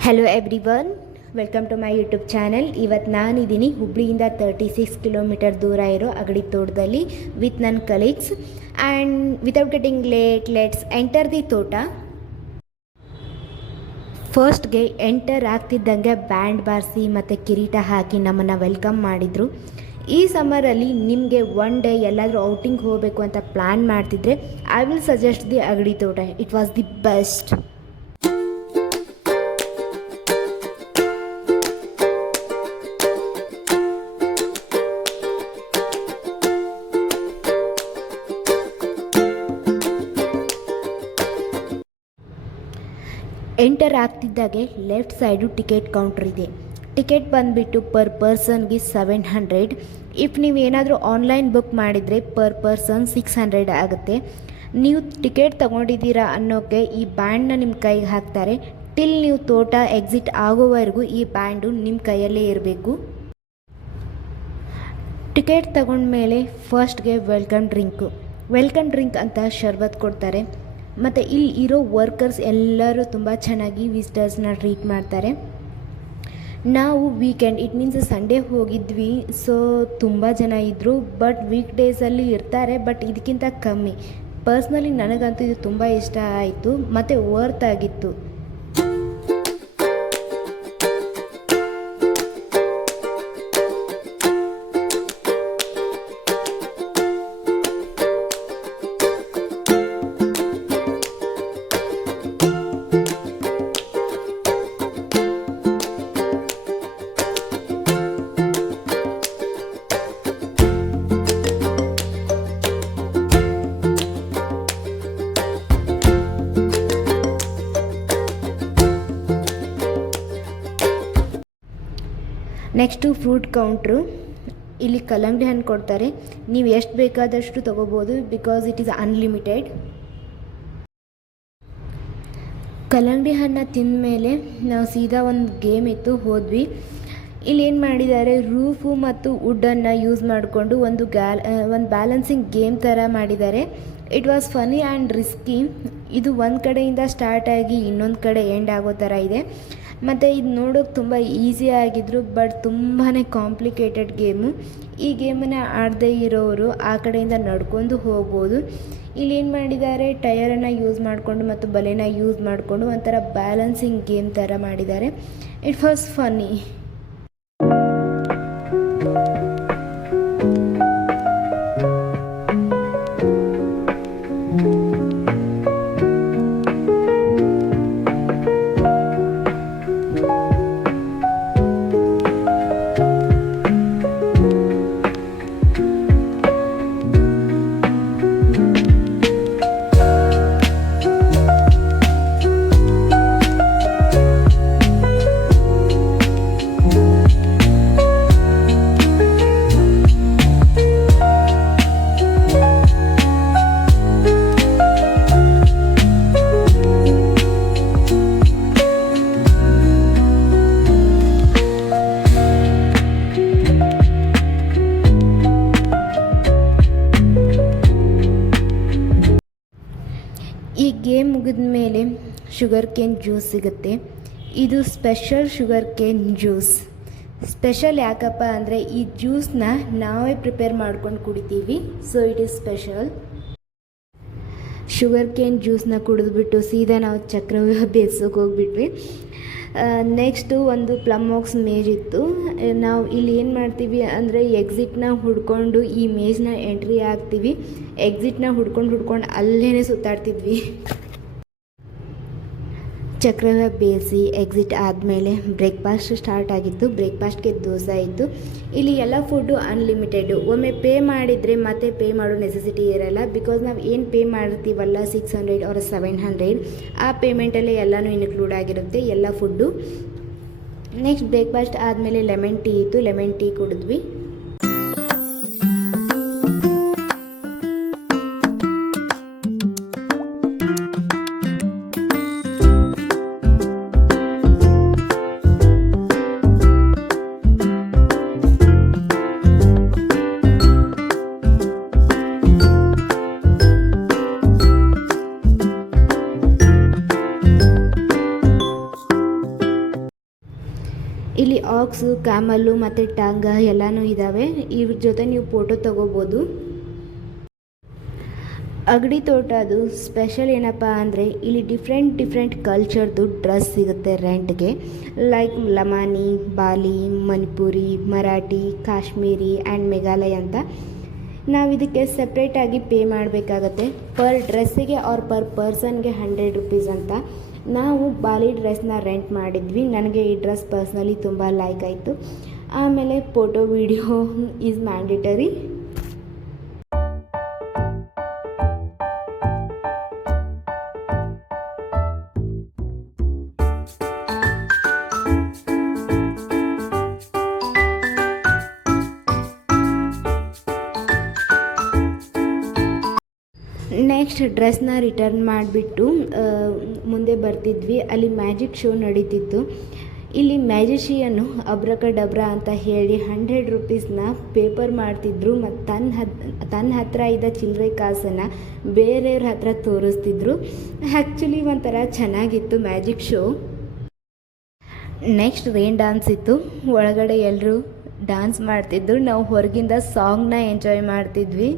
Hello everyone, welcome to my YouTube channel. ಇವತ್ತು ನಾನಿದ್ದೀನಿ ಹುಬ್ಳಿಯಿಂದ 36 kilometre ದೂರ ಇರೋ ಅಗಡಿ ತೋಟದಲ್ಲಿ ವಿತ್ ನನ್ನ colleagues. And without getting late, let's enter the ತೋಟ. ಫಸ್ಟ್ಗೆ ಎಂಟರ್ ಆಗ್ತಿದ್ದಂಗೆ ಬ್ಯಾಂಡ್ ಬಾರಿಸಿ ಮತ್ತು ಕಿರೀಟ ಹಾಕಿ ನಮ್ಮನ್ನು ವೆಲ್ಕಮ್ ಮಾಡಿದರು. ಈ ಸಮ್ಮರಲ್ಲಿ ನಿಮಗೆ ಒನ್ ಡೇ ಎಲ್ಲಾದರೂ ಔಟಿಂಗ್ ಹೋಗಬೇಕು ಅಂತ ಪ್ಲ್ಯಾನ್ ಮಾಡ್ತಿದ್ರೆ I will suggest the Agadi Thota. It was the best. Enter ಆಗ್ತಿದ್ದಾಗೆ ಲೆಫ್ಟ್ ಸೈಡು ಟಿಕೆಟ್ ಕೌಂಟ್ರ್ ಇದೆ. ಟಿಕೆಟ್ ಬಂದುಬಿಟ್ಟು ಪರ್ ಪರ್ಸನ್ಗೆ 700. ಇಫ್ ನೀವು ಏನಾದರೂ ಆನ್ಲೈನ್ ಬುಕ್ ಮಾಡಿದರೆ ಪರ್ ಪರ್ಸನ್ 600 ಆಗುತ್ತೆ. ನೀವು ಟಿಕೆಟ್ ತೊಗೊಂಡಿದ್ದೀರಾ ಅನ್ನೋಕ್ಕೆ ಈ ಬ್ಯಾಂಡನ್ನ ನಿಮ್ಮ ಕೈಗೆ ಹಾಕ್ತಾರೆ. ಟಿಲ್ ನೀವು ತೋಟ ಎಕ್ಸಿಟ್ ಆಗೋವರೆಗೂ ಈ ಬ್ಯಾಂಡು ನಿಮ್ಮ ಕೈಯಲ್ಲೇ ಇರಬೇಕು. ಟಿಕೆಟ್ ತಗೊಂಡ್ಮೇಲೆ ಫಸ್ಟ್ಗೆ ವೆಲ್ಕಮ್ ಡ್ರಿಂಕ್ ಅಂತ ಶರ್ಬತ್ ಕೊಡ್ತಾರೆ. ಮತ್ತು ಇಲ್ಲಿ ಇರೋ ವರ್ಕರ್ಸ್ ಎಲ್ಲರೂ ತುಂಬ ಚೆನ್ನಾಗಿ ವಿಸಿಟರ್ಸ್ನ ಟ್ರೀಟ್ ಮಾಡ್ತಾರೆ. ನಾವು ವೀಕೆಂಡ್, ಇಟ್ ಮೀನ್ಸ್ ಸಂಡೇ ಹೋಗಿದ್ವಿ. ಸೊ ತುಂಬ ಜನ ಇದ್ದರು. ಬಟ್ ವೀಕ್ ಡೇಸಲ್ಲಿ ಇರ್ತಾರೆ, ಬಟ್ ಇದಕ್ಕಿಂತ ಕಮ್ಮಿ. ಪರ್ಸ್ನಲಿ ನನಗಂತೂ ಇದು ತುಂಬ ಇಷ್ಟ ಆಯಿತು ಮತ್ತು ವರ್ತ್ ಆಗಿತ್ತು. Next fruit counter. ಇಲ್ಲಿ ಕಲ್ಲಂಗಡಿ ಹಣ್ಣು ಕೊಡ್ತಾರೆ. ನೀವು ಎಷ್ಟು ಬೇಕಾದಷ್ಟು ತೊಗೋಬೋದು, ಬಿಕಾಸ್ ಇಟ್ ಈಸ್ ಅನ್ಲಿಮಿಟೆಡ್. ಕಲ್ಲಂಗಡಿ ಹಣ್ಣು ತಿಂದ ಮೇಲೆ ನಾವು ಸೀದಾ ಒಂದು ಗೇಮ್ ಇತ್ತು, ಹೋದ್ವಿ. ಇಲ್ಲಿ ಏನು ಮಾಡಿದ್ದಾರೆ, ರೂಫು ಮತ್ತು ವುಡ್ಡನ್ನು ಯೂಸ್ ಮಾಡಿಕೊಂಡು ಒಂದು ಬ್ಯಾಲೆನ್ಸಿಂಗ್ ಗೇಮ್ ಥರ ಮಾಡಿದ್ದಾರೆ. It was funny and risky. ಇದು ಒಂದು ಕಡೆಯಿಂದ ಸ್ಟಾರ್ಟ್ ಆಗಿ ಇನ್ನೊಂದು ಕಡೆ ಎಂಡ್ ಆಗೋ ಥರ ಇದೆ. ಮತ್ತು ಇದು ನೋಡೋಕೆ ತುಂಬ ಈಸಿ ಆಗಿದ್ರು, ಬಟ್ ತುಂಬಾ ಕಾಂಪ್ಲಿಕೇಟೆಡ್ ಗೇಮು. ಈ ಗೇಮನ್ನು ಆಡದೇ ಇರೋರು ಆ ಕಡೆಯಿಂದ ನಡ್ಕೊಂಡು ಹೋಗ್ಬೋದು. ಇಲ್ಲಿ ಏನು ಮಾಡಿದ್ದಾರೆ, ಟಯರನ್ನು ಯೂಸ್ ಮಾಡಿಕೊಂಡು ಮತ್ತು ಬಲೆನ ಯೂಸ್ ಮಾಡಿಕೊಂಡು ಒಂಥರ ಬ್ಯಾಲೆನ್ಸಿಂಗ್ ಗೇಮ್ ಥರ ಮಾಡಿದ್ದಾರೆ. It was funny. ಈ ಗೇಮ್ ಮುಗಿದ ಮೇಲೆ ಶುಗರ್ ಕೇನ್ ಜ್ಯೂಸ್ ಸಿಗುತ್ತೆ. ಇದು special sugar cane juice. Special ಯಾಕಪ್ಪ ಅಂದರೆ ಈ ಜ್ಯೂಸನ್ನ ನಾವೇ ಪ್ರಿಪೇರ್ ಮಾಡ್ಕೊಂಡು ಕುಡಿತೀವಿ. So it is special. Sugar cane ಜ್ಯೂಸನ್ನ ಕುಡಿದ್ಬಿಟ್ಟು ಸೀದಾ ನಾವು ಚಕ್ರವ್ಯೂಹ ಬೇಸೋಕೆ ಹೋಗ್ಬಿಟ್ವಿ. ನೆಕ್ಸ್ಟು ಒಂದು ಪ್ಲಮ್ ಬಾಕ್ಸ್ ಮೇಜ್ ಇತ್ತು. ನಾವು ಇಲ್ಲಿ ಏನು ಮಾಡ್ತೀವಿ ಅಂದರೆ ಎಕ್ಸಿಟ್ನ ಹುಡ್ಕೊಂಡು ಈ ಮೇಜ್ನ ಎಂಟ್ರಿ ಆಗ್ತೀವಿ. ಎಕ್ಸಿಟ್ನ ಹುಡ್ಕೊಂಡು ಅಲ್ಲೇ ಸುತ್ತಾಡ್ತಿದ್ವಿ. ಚಕ್ರವ್ಯೂಹ ಬೇಯಿಸಿ ಎಕ್ಸಿಟ್ ಆದಮೇಲೆ ಬ್ರೇಕ್ಫಾಸ್ಟ್ ಸ್ಟಾರ್ಟ್ ಆಗಿತ್ತು. ಬ್ರೇಕ್ಫಾಸ್ಟ್ಗೆ ದೋಸೆ ಇತ್ತು. ಇಲ್ಲಿ ಎಲ್ಲ ಫುಡ್ಡು ಅನ್ಲಿಮಿಟೆಡು. ಒಮ್ಮೆ ಪೇ ಮಾಡಿದರೆ ಮತ್ತೆ ಪೇ ಮಾಡೋ ನೆಸೆಸಿಟಿ ಇರೋಲ್ಲ. ಬಿಕಾಸ್ ನಾವು ಏನು ಪೇ ಮಾಡಿರ್ತೀವಲ್ಲ 600 ಆರ್ 700, ಆ ಪೇಮೆಂಟಲ್ಲೇ ಎಲ್ಲನೂ ಇನ್ಕ್ಲೂಡ್ ಆಗಿರುತ್ತೆ, ಎಲ್ಲ ಫುಡ್ಡು. ನೆಕ್ಸ್ಟ್ ಬ್ರೇಕ್ಫಾಸ್ಟ್ ಆದಮೇಲೆ ಲೆಮನ್ ಟೀ ಇತ್ತು. ಲೆಮನ್ ಟೀ ಕುಡಿದ್ವಿ. ಇಲ್ಲಿ ಆಕ್ಸು, ಕ್ಯಾಮಲ್ಲು ಮತ್ತು ಟಾಂಗ ಎಲ್ಲನೂ ಇದ್ದಾವೆ. ಇವ್ರ ಜೊತೆ ನೀವು ಫೋಟೋ ತಗೋಬೋದು. ಅಗಡಿ ತೋಟ ಅದು ಸ್ಪೆಷಲ್ ಏನಪ್ಪ ಅಂದರೆ ಇಲ್ಲಿ ಡಿಫ್ರೆಂಟ್ ಕಲ್ಚರ್ದು ಡ್ರೆಸ್ ಸಿಗುತ್ತೆ ರೆಂಟ್ಗೆ. Like Lamani, Bali, Manipuri, Marathi, Kashmiri and Meghalaya ಅಂತ. ನಾವು ಇದಕ್ಕೆ ಸಪ್ರೇಟಾಗಿ ಪೇ ಮಾಡಬೇಕಾಗತ್ತೆ. ಪರ್ ಡ್ರೆಸ್ಸಿಗೆ ಆರ್ ಪರ್ ಪರ್ಸನ್ಗೆ 100 ರುಪೀಸ್ ಅಂತ. ನಾವು ಬಾಲಿ ಡ್ರೆಸ್ನ ರೆಂಟ್ ಮಾಡಿದ್ವಿ. ನನಗೆ ಈ ಡ್ರೆಸ್ ಪರ್ಸ್ನಲಿ ತುಂಬ ಲೈಕ್ ಆಯಿತು. ಆಮೇಲೆ photo video is mandatory. Next ಡ್ರೆಸ್ನ ರಿಟರ್ನ್ ಮಾಡಿಬಿಟ್ಟು ಮುಂದೆ ಬರ್ತಿದ್ವಿ. ಅಲ್ಲಿ ಮ್ಯಾಜಿಕ್ ಶೋ ನಡೀತಿತ್ತು. ಇಲ್ಲಿ ಮ್ಯಾಜಿಷಿಯನ್ನು ಅಬ್ರಕಡಬ್ರ ಅಂತ ಹೇಳಿ 100 ರುಪೀಸ್ನ ಪೇಪರ್ ಮಾಡ್ತಿದ್ರು ಮತ್ತು ತನ್ನ ಹತ್ರ ಇದ್ದ ಚಿಲ್ಲರೆ ಕಾಸನ್ನು ಬೇರೆಯವ್ರ ಹತ್ರ ತೋರಿಸ್ತಿದ್ರು. ಆ್ಯಕ್ಚುಲಿ ಒಂಥರ ಚೆನ್ನಾಗಿತ್ತು magic show. Next rain dance ಇತ್ತು. ಒಳಗಡೆ ಎಲ್ಲರೂ ಡ್ಯಾನ್ಸ್ ಮಾಡ್ತಿದ್ರು. ನಾವು ಹೊರಗಿಂದ ಸಾಂಗ್ನ ಎಂಜಾಯ್ ಮಾಡ್ತಿದ್ವಿ.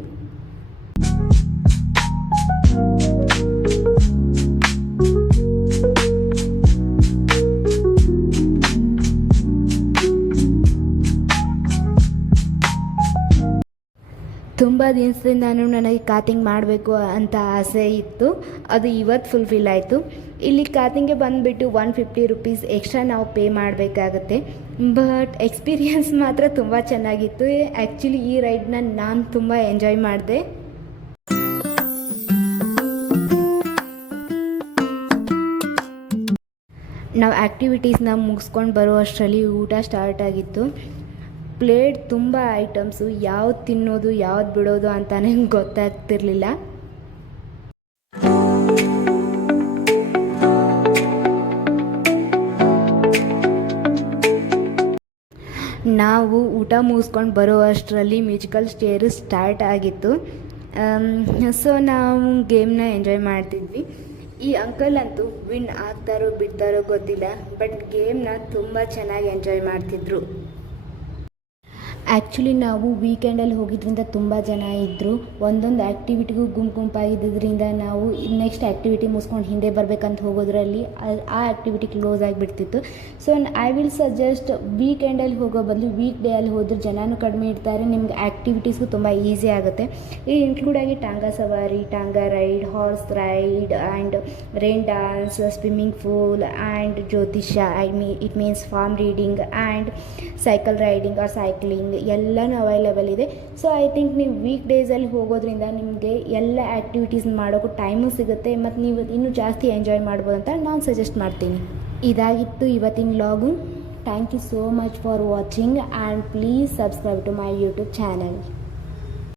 ತುಂಬ ದಿವಸದಿಂದ ನನಗೆ ಕಾತಿಂಗ್ ಮಾಡಬೇಕು ಅಂತ ಆಸೆ ಇತ್ತು. ಅದು ಇವತ್ತು ಫುಲ್ಫಿಲ್ ಆಯಿತು. ಇಲ್ಲಿ ಕಾತಿಂಗ್ಗೆ ಬಂದುಬಿಟ್ಟು 150 ರುಪೀಸ್ ಎಕ್ಸ್ಟ್ರಾ ನಾವು ಪೇ ಮಾಡಬೇಕಾಗತ್ತೆ. ಬಟ್ ಎಕ್ಸ್ಪೀರಿಯನ್ಸ್ ಮಾತ್ರ ತುಂಬ ಚೆನ್ನಾಗಿತ್ತು. ಆ್ಯಕ್ಚುಲಿ ಈ ರೈಡ್ನ ನಾನು ತುಂಬ ಎಂಜಾಯ್ ಮಾಡಿದೆ. ನಾವು ಆ್ಯಕ್ಟಿವಿಟೀಸ್ನ ಮುಗಿಸ್ಕೊಂಡು ಬರೋ ಅಷ್ಟರಲ್ಲಿ ಊಟ ಸ್ಟಾರ್ಟ್ ಆಗಿತ್ತು. ಪ್ಲೇಟ್ ತುಂಬ ಐಟಮ್ಸು, ಯಾವ್ದು ತಿನ್ನೋದು ಯಾವ್ದು ಬಿಡೋದು ಅಂತಲೇ ಗೊತ್ತಾಗ್ತಿರ್ಲಿಲ್ಲ. ನಾವು ಊಟ ಮುಗಿಸ್ಕೊಂಡು ಬರೋ ಅಷ್ಟರಲ್ಲಿ ಮ್ಯೂಸಿಕಲ್ ಚೇರು ಸ್ಟಾರ್ಟ್ ಆಗಿತ್ತು. ಸೊ ನಾವು ಗೇಮ್ನ ಎಂಜಾಯ್ ಮಾಡ್ತಿದ್ವಿ. ಈ ಅಂಕಲ್ ಅಂತೂ ವಿನ್ ಆಗ್ತಾರೋ ಬಿಡ್ತಾರೋ ಗೊತ್ತಿಲ್ಲ, ಬಟ್ ಗೇಮ್ನ ತುಂಬ ಚೆನ್ನಾಗಿ ಎಂಜಾಯ್ ಮಾಡ್ತಿದ್ರು. ಆ್ಯಕ್ಚುಲಿ ನಾವು ವೀಕೆಂಡಲ್ಲಿ ಹೋಗಿದ್ದರಿಂದ ತುಂಬ ಜನ ಇದ್ದರು. ಒಂದೊಂದು ಆ್ಯಕ್ಟಿವಿಟಿಗೂ ಗುಂಪಾಗಿದ್ದರಿಂದ ನಾವು ನೆಕ್ಸ್ಟ್ ಆ್ಯಕ್ಟಿವಿಟಿ ಮುಗಿಸ್ಕೊಂಡು ಹಿಂದೆ ಬರಬೇಕಂತ ಹೋಗೋದ್ರಲ್ಲಿ ಆ ಆ್ಯಕ್ಟಿವಿಟಿ ಕ್ಲೋಸ್ ಆಗಿಬಿಡ್ತಿತ್ತು. ಸೊ ಐ ವಿಲ್ ಸಜೆಸ್ಟ್ ವೀಕೆಂಡಲ್ಲಿ ಹೋಗೋ ಬದಲು ವೀಕ್ ಡೇ ಅಲ್ಲಿ ಹೋದ್ರೆ ಜನನೂ ಕಡಿಮೆ ಇರ್ತಾರೆ, ನಿಮ್ಗೆ ಆ್ಯಕ್ಟಿವಿಟೀಸ್ಗೂ ತುಂಬ ಈಸಿ ಆಗುತ್ತೆ. ಈ ಇನ್ಕ್ಲೂಡ್ ಆಗಿ ಟಾಂಗಾ ಸವಾರಿ, tonga ride, horse ride and rain dance, swimming pool and ಜ್ಯೋತಿಷ್ಯ, it means palm reading and cycle riding or cycling ಎಲ್ಲನೂ ಅವೈಲೇಬಲ್ ಇದೆ. ಸೊ ಐ ಥಿಂಕ್ ನೀವು ವೀಕ್ ಡೇಸಲ್ಲಿ ಹೋಗೋದ್ರಿಂದ ನಿಮಗೆ ಎಲ್ಲ ಆ್ಯಕ್ಟಿವಿಟೀಸ್ ಮಾಡೋಕ್ಕೂ ಟೈಮು ಸಿಗುತ್ತೆ ಮತ್ತು ನೀವು ಇನ್ನೂ ಜಾಸ್ತಿ ಎಂಜಾಯ್ ಮಾಡ್ಬೋದು ಅಂತ ನಾನು ಸಜೆಸ್ಟ್ ಮಾಡ್ತೀನಿ. ಇದಾಗಿತ್ತು ಇವತ್ತಿನ vlog. Thank you so much for watching and please subscribe to my YouTube channel.